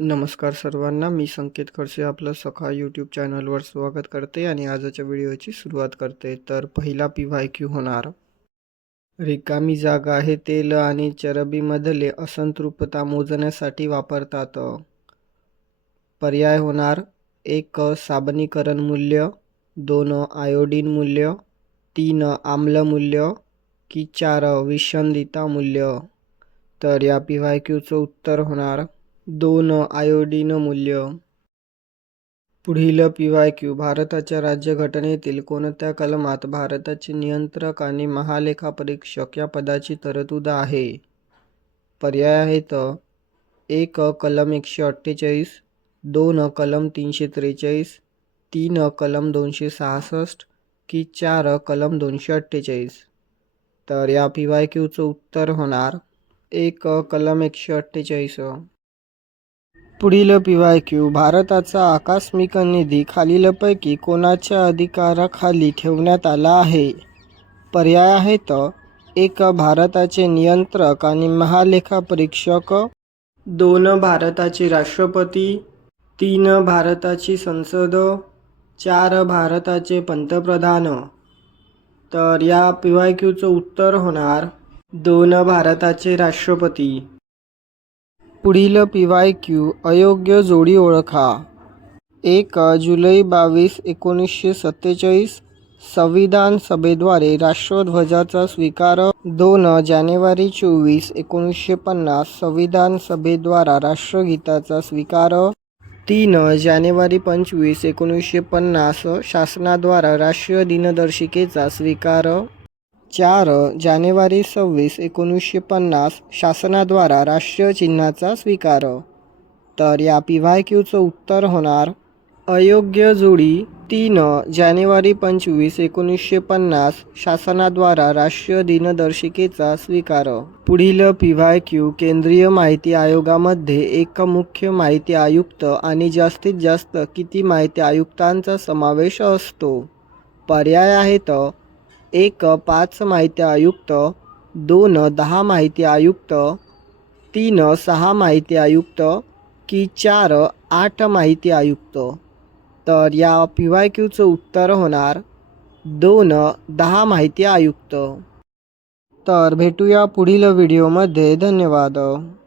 नमस्कार सर्वांना मी संकेत खडसे आपलं सखा यूट्यूब चॅनलवर स्वागत करते आणि आजच्या व्हिडिओची सुरुवात करते. तर पहिला पी वाय क्यू होणार. रिकामी जागा हे तेल आणि चरबीमधले असंतृप्तता मोजण्यासाठी वापरतात. पर्याय होणार. एक साबणीकरण मूल्य. दोन आयोडीन मूल्य. तीन आम्ल मूल्य. की चार विषंदिता मूल्य. तर या पी वाय क्यूचं उत्तर होणार. दोन आयोडीन मूल्य. पुढील पी वाय क्यू. भारताच्या राज्यघटनेतील कोणत्या कलमात भारताचे नियंत्रक आणि महालेखापरीक्षक या पदाची तरतूद आहे? पर्याय आहेत. एक कलम एकशे अठ्ठेचाळीस दोन कलम तीनशे त्रेचाळीस तीन कलम दोनशे सहासष्ट की चार कलम दोनशे अठ्ठेचाळीस. तर या पी वाय क्यूचं उत्तर होणार एक कलम एकशे अठ्ठेचाळीस. पुढील पी वाय क्यू. भारताचा आकस्मिक निधी खालीलपैकी कोणाच्या अधिकाराखाली ठेवण्यात आला आहे? पर्याय आहेत एक भारताचे नियंत्रक आणि महालेखापरीक्षक. दोन भारताचे राष्ट्रपती. तीन भारताची संसद. चार भारताचे पंतप्रधान. तर या पी वाय क्यूचं उत्तर होणार दोन भारताचे राष्ट्रपती. पुढील पी वाय क्यू अयोग्य जोडी ओळखा. एक जुलै बावीस एकोणीसशे सत्तेचाळीस संविधान सभेद्वारे राष्ट्रध्वजाचा स्वीकार दोन जानेवारी चोवीस एकोणीसशे पन्नास संविधान सभेद्वारा राष्ट्रगीताचा स्वीकार तीन जानेवारी पंचवीस एकोणीसशे पन्नास शासनाद्वारा राष्ट्रीय दिनदर्शिकेचा स्वीकार चार जानेवारी सव्वीस एकोणीसशे पन्नास शासनाद्वारा राष्ट्रीय चिन्हाचा स्वीकार. तर या पी वाय क्यूचं उत्तर होणार अयोग्य जोडी तीन जानेवारी पंचवीस एकोणीसशे पन्नास शासनाद्वारा राष्ट्रीय दिनदर्शिकेचा स्वीकार. पुढील पी वाय क्यू केंद्रीय माहिती आयोगामध्ये एक मुख्य माहिती आयुक्त आणि जास्तीत जास्त किती माहिती आयुक्तांचा समावेश असतो? पर्याय आहेत एक पाच माहिती आयुक्त. दोन दहा माहिती आयुक्त. तीन सहा माहिती आयुक्त की चार आठ माहिती आयुक्त. तर या पी वाय क्यूचं उत्तर होणार दोन दहा माहिती आयुक्त. तर भेटूया पुढील व्हिडिओमध्ये. धन्यवाद.